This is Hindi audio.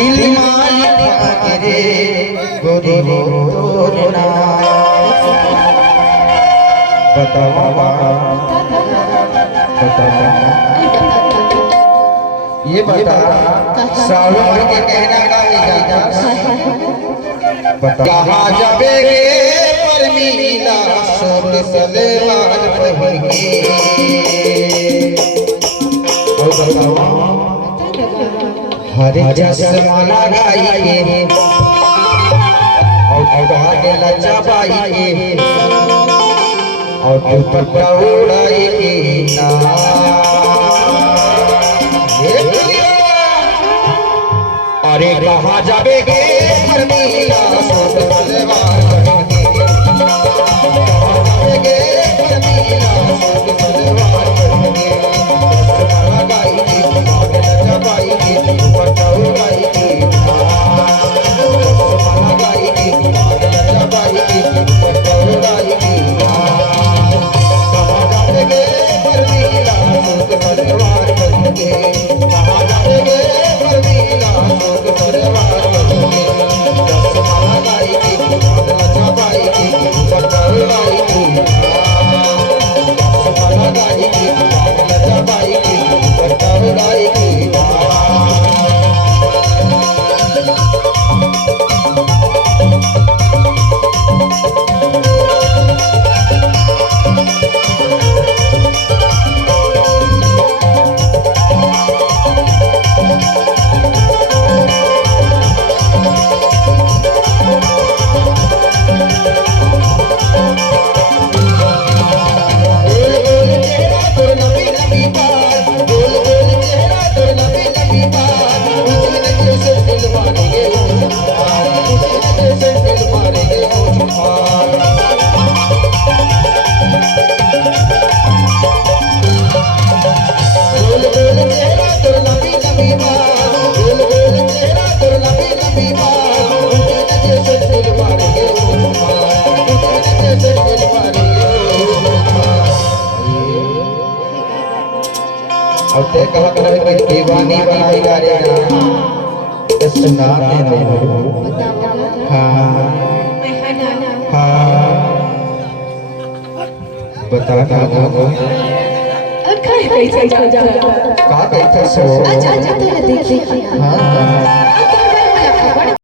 दिल मालिक रे गोरी तोरना बताओ ये बता सावन के कहना का कहाँ जाबे गे परमीला सूट सलवार पहन के हरे चश्मा लगाई के और आगे लचबाई के और दुपट्टा उड़ाई के ना अरे कहाँ जाबे गे परमीला सूट सलवार पहन के कहाँ जाबे गे परमीला सूट सलवार पहन के चश्मा लगाई के आगे लचबाई के दुपट्टा उड़ाई के चश्मा लगाई के आगे लचबाई के दुपट्टा उड़ाई के कहाँ जाबे गे परमीला सूट सलवार पहन के कहाँ जाबे गे परमीला सूट सलवार पहन के चश्मा लगाई के आगे लचबाई के दुपट्टा उड़ाई के चश्मा लगाई के आगे लचबाई के दुपट्टा उड़ाई के और ते कहा कर के दीवानी बनाई जा रे ना सुना दे हां हां बता ना काय बैठे जा का बैठे सो अच्छा अच्छा तो देख हां